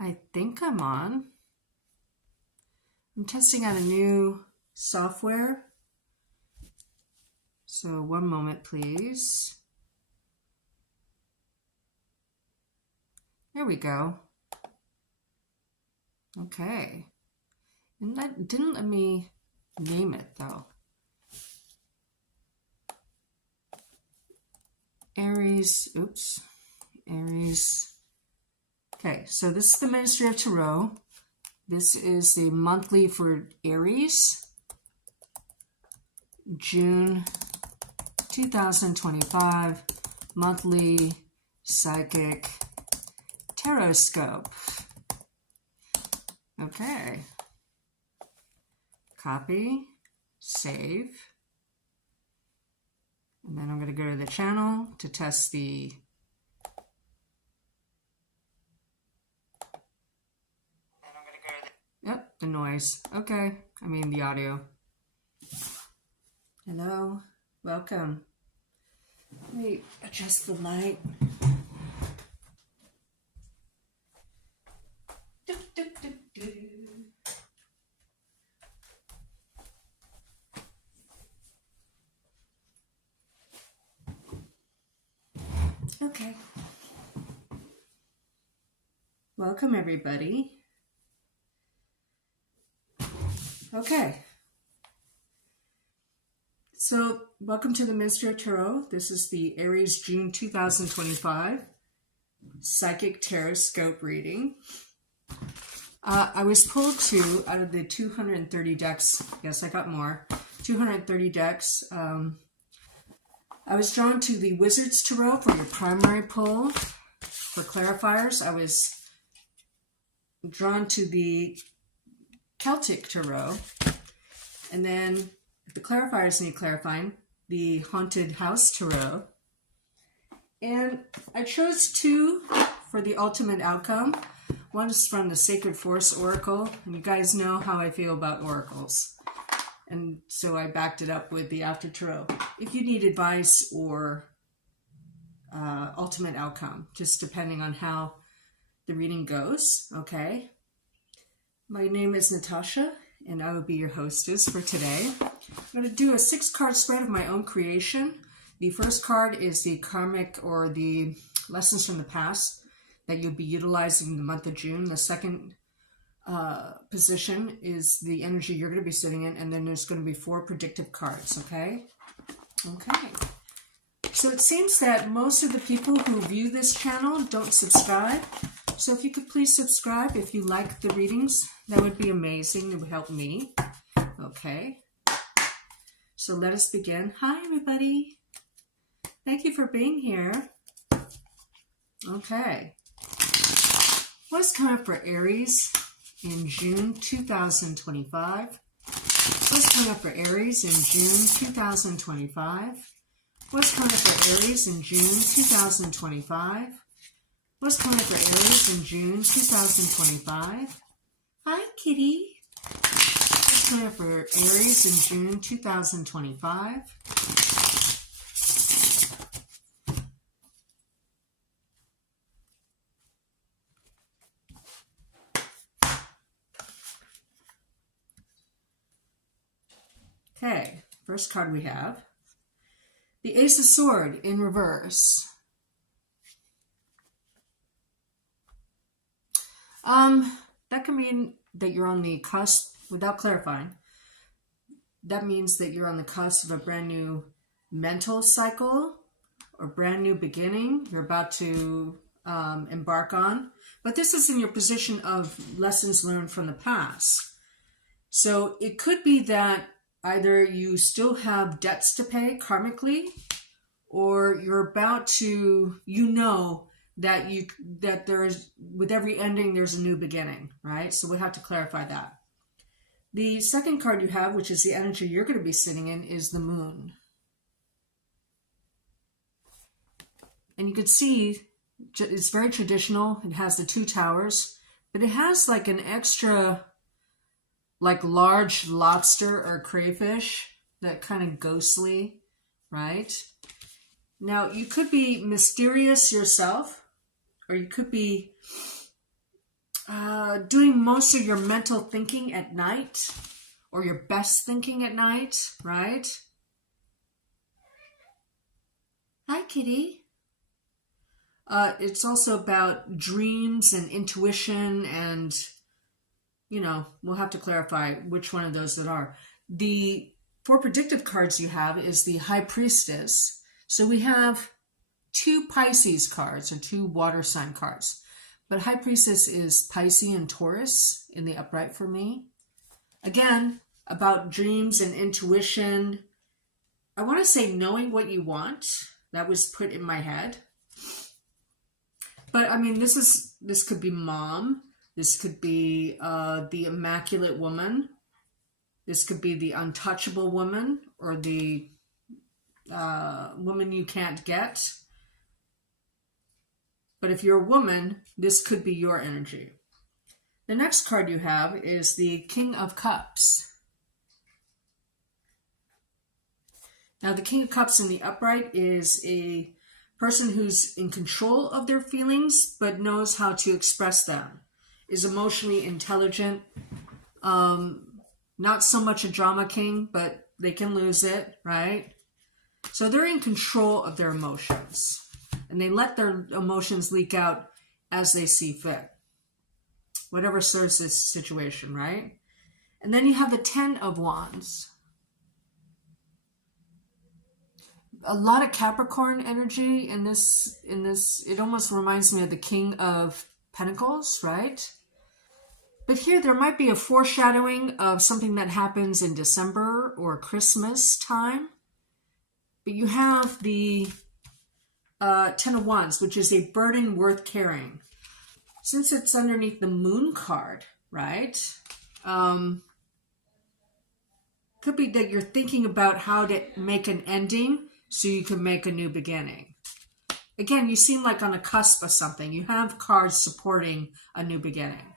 I think I'm on. I'm testing out a new software. So one moment, please. There we go. Okay. And that didn't let me name it though. Aries, oops, Aries. Okay, so this is the Ministry of Tarot. This is the monthly for Aries, June 2025, monthly psychic Tarotscope. Okay. Copy, save. And then I'm going to go to the channel to test the the noise. Okay, I mean the audio. Hello, welcome. Let me adjust the light. Okay. Welcome, everybody. Okay. So, welcome to the Ministry of Tarot. This is the Aries June 2025 Psychic Tarotscope reading. I was pulled to, out of the 230 decks, yes, I got more, 230 decks. I was drawn to the Wizard's Tarot for your primary pull. For clarifiers, I was drawn to the Celtic Tarot. And then, if the clarifiers need clarifying, the Haunted House Tarot. And I chose two for the ultimate outcome. One is from the Sacred Force Oracle. And you guys know how I feel about oracles. And so I backed it up with the After Tarot. If you need advice or ultimate outcome, just depending on how the reading goes, okay? My name is Natasha, and I will be your hostess for today. I'm going to do a 6-card spread of my own creation. The first card is the karmic or the lessons from the past that you'll be utilizing in the month of June. The second position is the energy you're going to be sitting in, and then there's going to be 4 predictive cards, okay? Okay. So it seems that most of the people who view this channel don't subscribe. So if you could please subscribe if you like the readings, that would be amazing. It would help me. Okay. So let us begin. Hi, everybody. Thank you for being here. Okay. What's coming up for Aries in June 2025? What's coming up for Aries in June 2025? What's coming up for Aries in June 2025? What's coming up for Aries in June 2025? Hi, kitty. What's coming up for Aries in June 2025? Okay, first card we have, the Ace of Swords in reverse. That can mean that you're on the cusp, without clarifying, that means that you're on the cusp of a brand new mental cycle or brand new beginning you're about to embark on. But this is in your position of lessons learned from the past. So it could be that either you still have debts to pay karmically, or you're about to, that there's, with every ending, there's a new beginning, right? So we have to clarify that. The second card you have, which is the energy you're going to be sitting in, is the Moon. And you can see it's very traditional. It has the 2 towers, but it has like an extra, like large lobster or crayfish, that kind of ghostly, right? Now, you could be mysterious yourself, or you could be doing most of your mental thinking at night, or your best thinking at night, right? Hi, kitty. It's also about dreams and intuition, and, you know, we'll have to clarify which one of those that are. The 4 predictive cards you have is the High Priestess. So we have 2 Pisces cards, or 2 water sign cards. But High Priestess is Pisces and Taurus in the upright for me. Again, about dreams and intuition. I want to say knowing what you want. That was put in my head. But I mean, this could be mom. This could be the immaculate woman. This could be the untouchable woman, or the woman you can't get. But if you're a woman, this could be your energy. The next card you have is the King of Cups. Now, the King of Cups in the upright is a person who's in control of their feelings, but knows how to express them. Is emotionally intelligent. Not so much a drama king, but they can lose it, right? So they're in control of their emotions. And they let their emotions leak out as they see fit. Whatever serves this situation, right? And then you have the 10 of Wands. A lot of Capricorn energy in this. It almost reminds me of the King of Pentacles, right? But here there might be a foreshadowing of something that happens in December or Christmas time. But you have the 10 of Wands, which is a burden worth carrying. Since it's underneath the Moon card, right? Could be that you're thinking about how to make an ending so you can make a new beginning. Again, you seem like on a cusp of something. You have cards supporting a new beginning.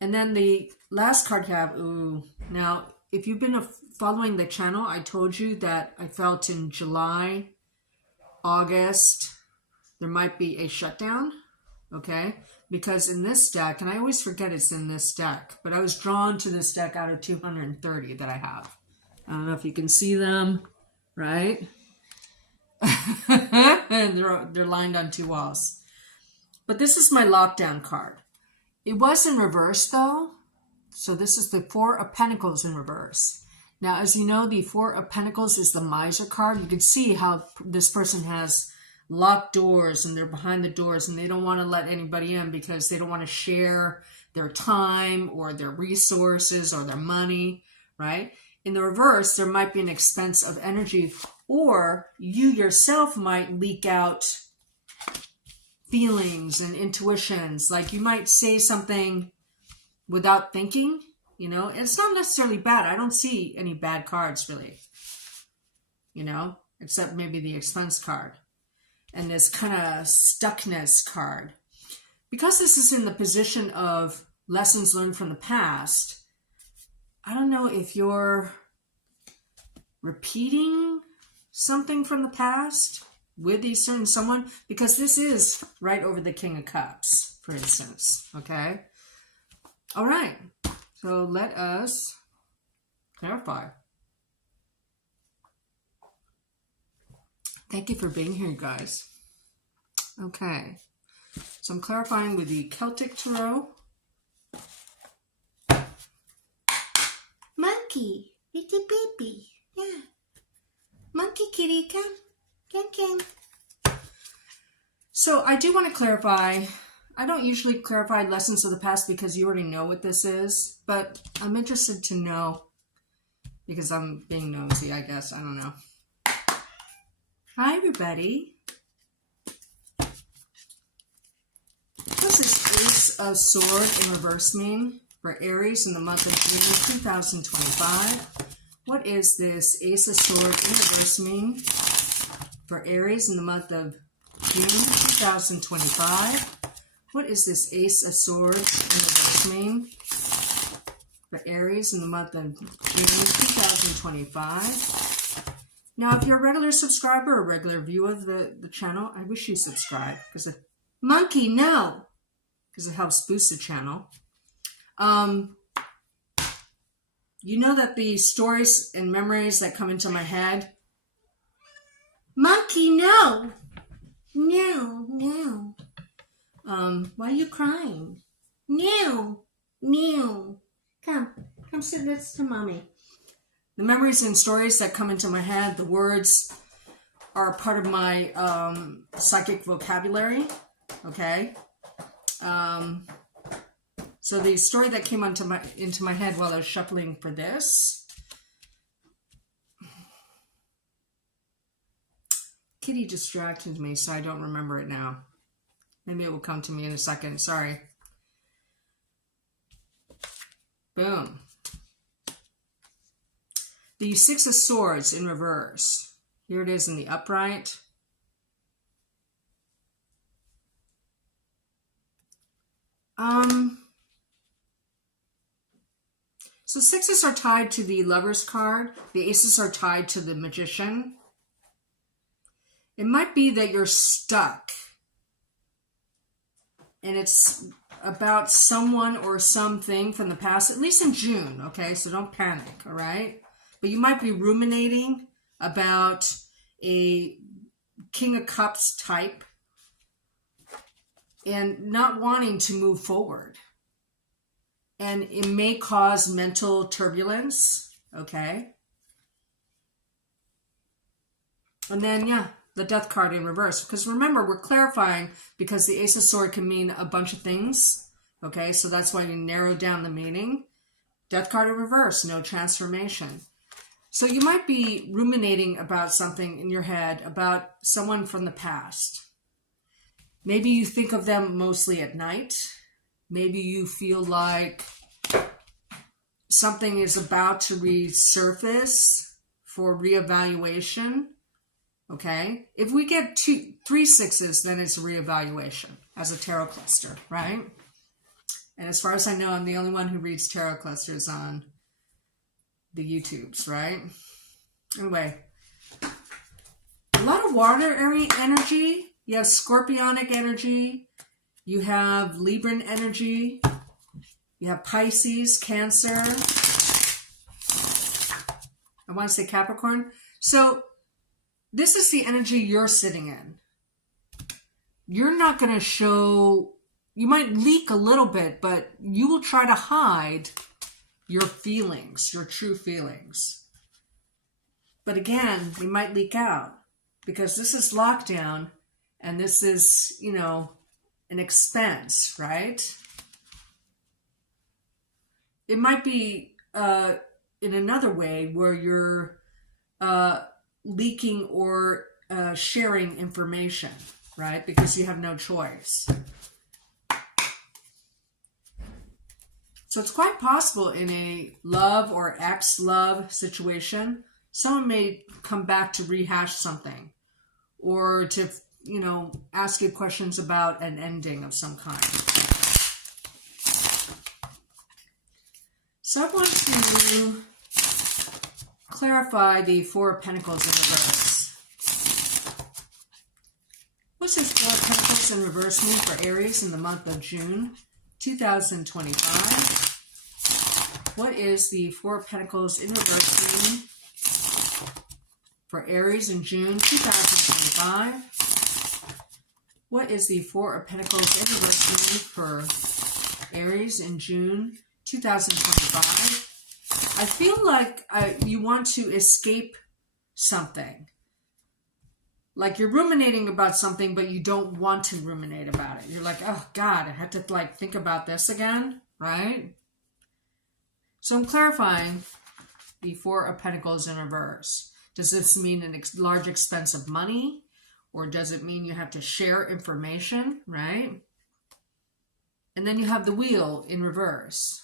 And then the last card you have, ooh. Now, if you've been following the channel, I told you that I felt in July, August, there might be a shutdown, okay? Because in this deck, and I always forget it's in this deck, but I was drawn to this deck out of 230 that I have. I don't know if you can see them, right? And they're lined on 2 walls. But this is my lockdown card. It was in reverse, though. So this is the 4 of Pentacles in reverse. Now, as you know, the 4 of Pentacles is the Miser card. You can see how this person has locked doors and they're behind the doors and they don't want to let anybody in because they don't want to share their time or their resources or their money, right? In the reverse, there might be an expense of energy, or you yourself might leak out feelings and intuitions. Like you might say something without thinking, you know. It's not necessarily bad. I don't see any bad cards really, you know, except maybe the expense card and this kind of stuckness card. Because this is in the position of lessons learned from the past, I don't know if you're repeating something from the past with a certain someone, because this is right over the King of Cups, for instance, okay? All right, so let us clarify. Thank you for being here, guys. Okay, so I'm clarifying with the Celtic Tarot. Monkey, little baby, yeah. Monkey kitty, come. Come. So I do want to clarify. I don't usually clarify lessons of the past because you already know what this is, but I'm interested to know because I'm being nosy, I guess. I don't know. Hi, everybody. What does this Ace of Sword in reverse mean for Aries in the month of June 2025? What is this Ace of Sword in reverse mean for Aries in the month of June 2025? What is this Ace of Swords in reverse mean for Aries in the month of June 2025? Now, if you're a regular subscriber or regular viewer of the channel, I wish you subscribe. Because Monkey, no! because it helps boost the channel. You know that the stories and memories that come into my head. Monkey, no. No, no. Why are you crying? No, no. Come sit next to mommy. The memories and stories that come into my head, the words are part of my psychic vocabulary, okay? So the story that came into my head while I was shuffling for this. Kitty distracted me, so I don't remember it now. Maybe it will come to me in a second. Sorry. Boom. The Six of Swords in reverse. Here it is in the upright. So sixes are tied to the Lover's card. The aces are tied to the Magician. It might be that you're stuck. And it's about someone or something from the past, at least in June, okay? So don't panic, all right? But you might be ruminating about a King of Cups type and not wanting to move forward. And it may cause mental turbulence, okay? And then, yeah, the Death card in reverse. Because remember, we're clarifying because the Ace of Swords can mean a bunch of things, okay? So that's why you narrow down the meaning. Death card in reverse, no transformation. So you might be ruminating about something in your head, about someone from the past. Maybe you think of them mostly at night. Maybe you feel like something is about to resurface for reevaluation. Okay? If we get 3 sixes, then it's a reevaluation as a tarot cluster, right? And as far as I know, I'm the only one who reads tarot clusters on the YouTubes, right? Anyway, a lot of water energy. You have Scorpionic energy. You have Libran energy. You have Pisces, Cancer. I want to say Capricorn. So this is the energy you're sitting in. You're not going to show, you might leak a little bit, but you will try to hide your feelings, your true feelings. But again, we might leak out because this is lockdown and this is, you know, an expense, right? It might be in another way where you're leaking or sharing information, right? Because you have no choice. So it's quite possible in a love or ex-love situation, someone may come back to rehash something or to, you know, ask you questions about an ending of some kind. So I want to clarify the Four of Pentacles in reverse. What's this Four of Pentacles in reverse mean for Aries in the month of June 2025? What is the Four of Pentacles in reverse mean for Aries in June 2025? What is the Four of Pentacles in reverse mean for Aries in June 2025? I feel like you want to escape something. Like you're ruminating about something, but you don't want to ruminate about it. You're like, oh God, I have to like think about this again, right? So I'm clarifying the Four of Pentacles in reverse. Does this mean a large expense of money? Or does it mean you have to share information, right? And then you have the Wheel in reverse.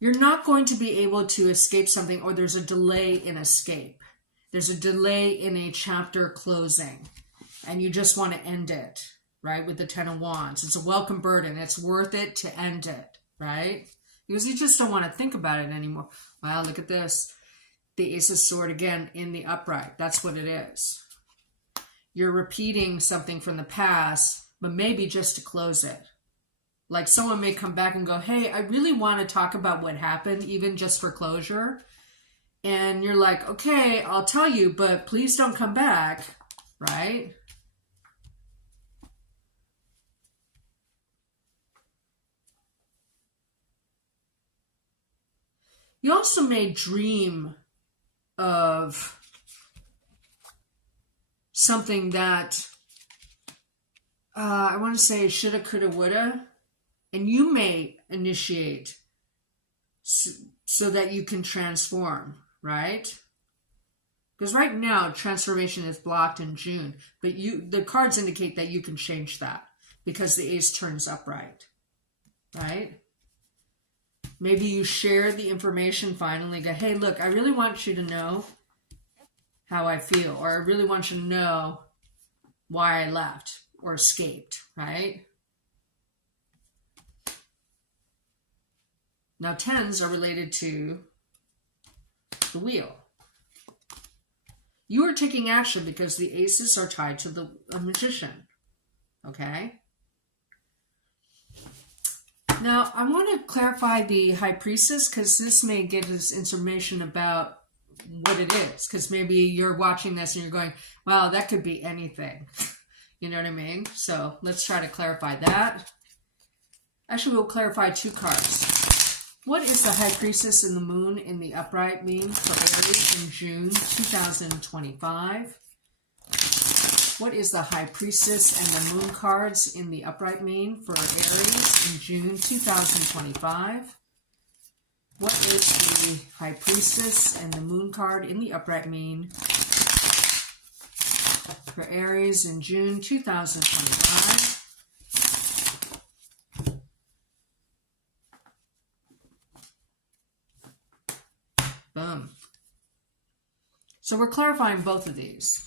You're not going to be able to escape something, or there's a delay in escape. There's a delay in a chapter closing, and you just want to end it, right? With the Ten of Wands. It's a welcome burden. It's worth it to end it, right? Because you just don't want to think about it anymore. Wow, look at this. The Ace of Swords again in the upright. That's what it is. You're repeating something from the past, but maybe just to close it. Like someone may come back and go, hey, I really want to talk about what happened, even just for closure. And you're like, okay, I'll tell you, but please don't come back, right? You also may dream of something that I want to say shoulda, coulda, woulda, and you may initiate so that you can transform, right? Because right now transformation is blocked in June, but the cards indicate that you can change that because the ace turns upright, right? Maybe you share the information finally, go, hey, look, I really want you to know how I feel, or I really want you to know why I left or escaped, right? Now, 10s are related to the wheel. You are taking action because the aces are tied to the magician, okay? Now, I want to clarify the High Priestess because this may give us information about what it is. Because maybe you're watching this and you're going, wow, that could be anything. You know what I mean? So let's try to clarify that. Actually, we'll clarify 2 cards. What is the High Priestess and the Moon in the upright mean for Aries in June 2025? What is the High Priestess and the Moon cards in the upright mean for Aries in June 2025? What is the High Priestess and the Moon card in the upright mean for Aries in June 2025? Boom. So we're clarifying both of these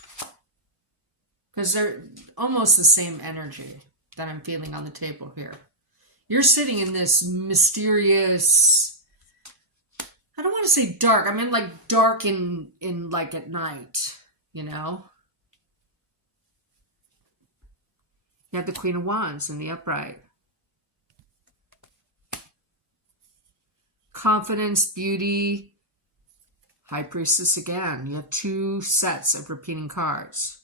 because they're almost the same energy that I'm feeling on the table here. You're sitting in this mysterious, I don't want to say dark. I mean like dark in like at night, you know? You have the Queen of Wands in the upright. Confidence, beauty, High Priestess again. You have 2 sets of repeating cards.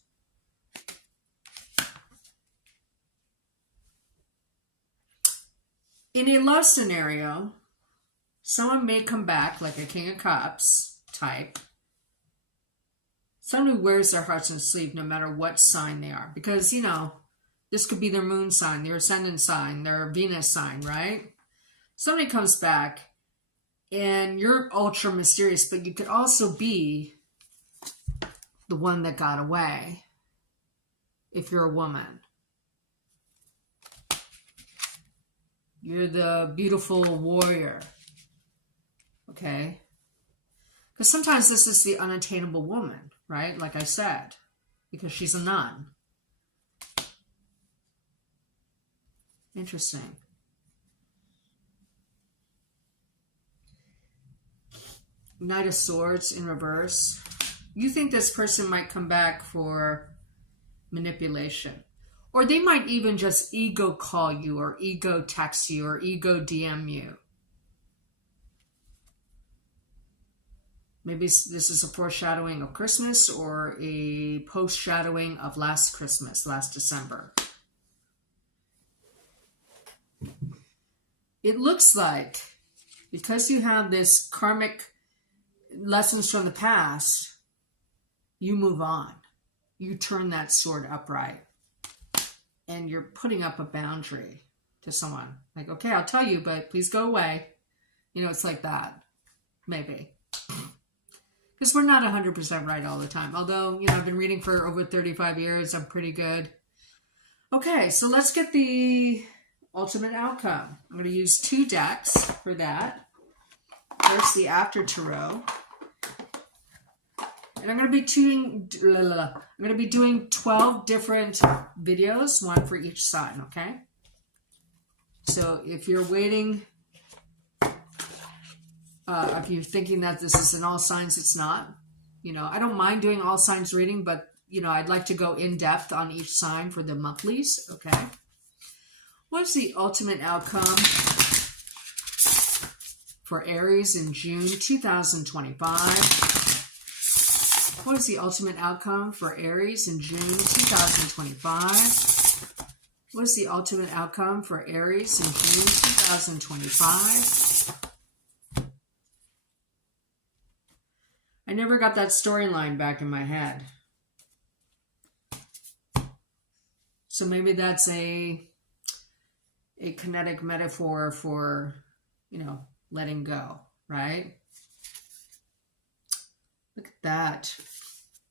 In a love scenario, someone may come back like a King of Cups type. Someone who wears their hearts on their sleeve no matter what sign they are. Because, you know, this could be their moon sign, their ascendant sign, their Venus sign, right? Somebody comes back and you're ultra mysterious, but you could also be the one that got away if you're a woman. You're the beautiful warrior, okay? Because sometimes this is the unattainable woman, right? Like I said, because she's a nun. Interesting. Knight of Swords in reverse. You think this person might come back for manipulation. Or they might even just ego call you or ego text you or ego DM you. Maybe this is a foreshadowing of Christmas or a post-shadowing of last Christmas, last December. It looks like because you have this karmic lessons from the past, you move on. You turn that sword upright. And you're putting up a boundary to someone. Like, okay, I'll tell you, but please go away. You know, it's like that. Maybe. Because we're not 100% right all the time. Although, you know, I've been reading for over 35 years. I'm pretty good. Okay, so let's get the ultimate outcome. I'm going to use 2 decks for that. First, the After Tarot. And I'm going to be doing 12 different videos, 1 for each sign, okay? So if you're waiting, if you're thinking that this is in all signs, it's not. You know, I don't mind doing all signs reading, but, you know, I'd like to go in depth on each sign for the monthlies, okay? What's the ultimate outcome for Aries in June 2025? What is the ultimate outcome for Aries in June 2025? What is the ultimate outcome for Aries in June 2025? I never got that storyline back in my head. So maybe that's a kinetic metaphor for, letting go, right? Look at that.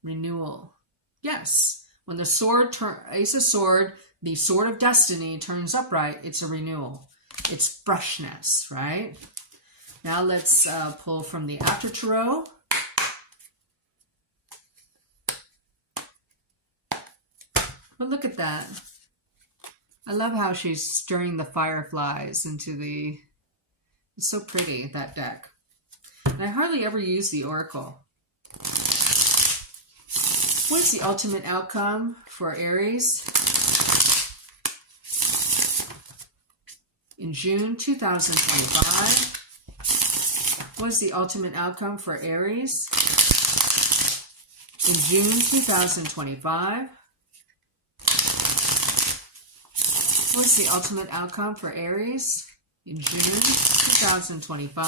Renewal. Yes. When the sword, Ace of Sword, the sword of destiny turns upright, it's a renewal. It's freshness, right? Now let's pull from the After Tarot. But look at that. I love how she's stirring the fireflies into the... It's so pretty, that deck. And I hardly ever use the Oracle. What is the ultimate outcome for Aries in June 2025? What is the ultimate outcome for Aries in June 2025? What is the ultimate outcome for Aries in June 2025?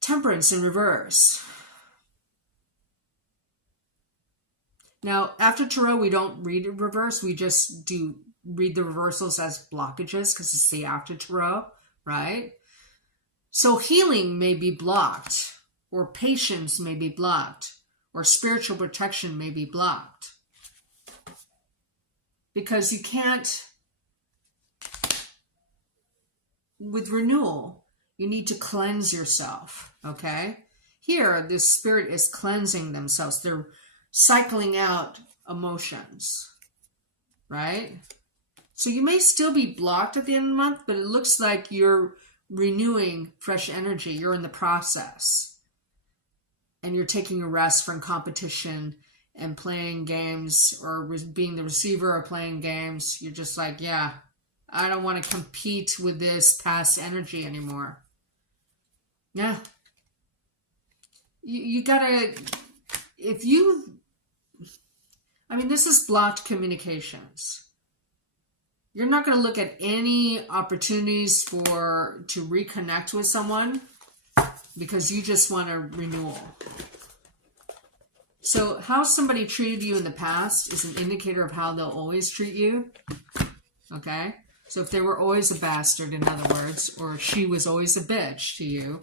Temperance in reverse. Now, after Tarot, we don't read it reverse. We just read the reversals as blockages because it's the After Tarot, right? So healing may be blocked, or patience may be blocked, or spiritual protection may be blocked. Because you can't, with renewal, you need to cleanse yourself, okay? Here, this spirit is cleansing themselves. They're cycling out emotions, right? So you may still be blocked at the end of the month, but it looks like you're renewing fresh energy. You're in the process. And you're taking a rest from competition and playing games or being the receiver or playing games. You're just like, yeah, I don't want to compete with this past energy anymore. Yeah. You gotta, this is blocked communications. You're not going to look at any opportunities to reconnect with someone because you just want a renewal. So how somebody treated you in the past is an indicator of how they'll always treat you. Okay? So if they were always a bastard, in other words, or she was always a bitch to you,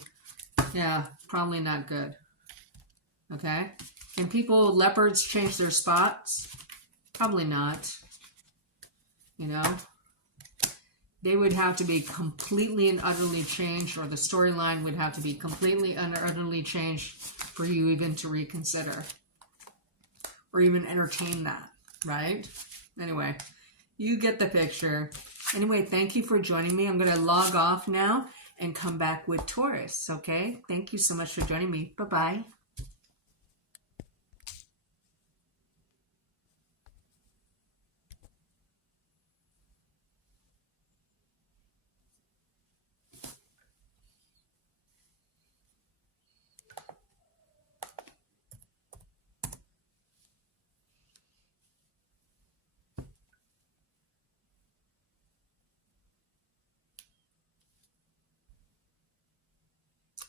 yeah, probably not good. Okay? Can leopards change their spots? Probably not. They would have to be completely and utterly changed, or the storyline would have to be completely and utterly changed for you even to reconsider or even entertain that, right? Anyway, you get the picture. Anyway, thank you for joining me. I'm going to log off now and come back with Taurus, okay? Thank you so much for joining me. Bye-bye.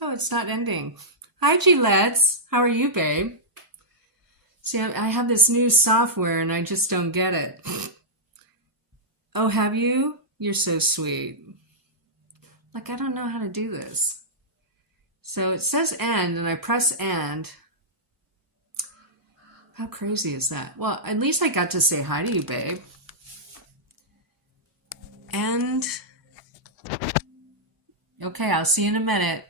Oh, it's not ending. Hi, Gilettes. How are you, babe? See, I have this new software and I just don't get it. Oh, have you? You're so sweet. Like, I don't know how to do this. So it says end and I press end. How crazy is that? Well, at least I got to say hi to you, babe. And okay, I'll see you in a minute.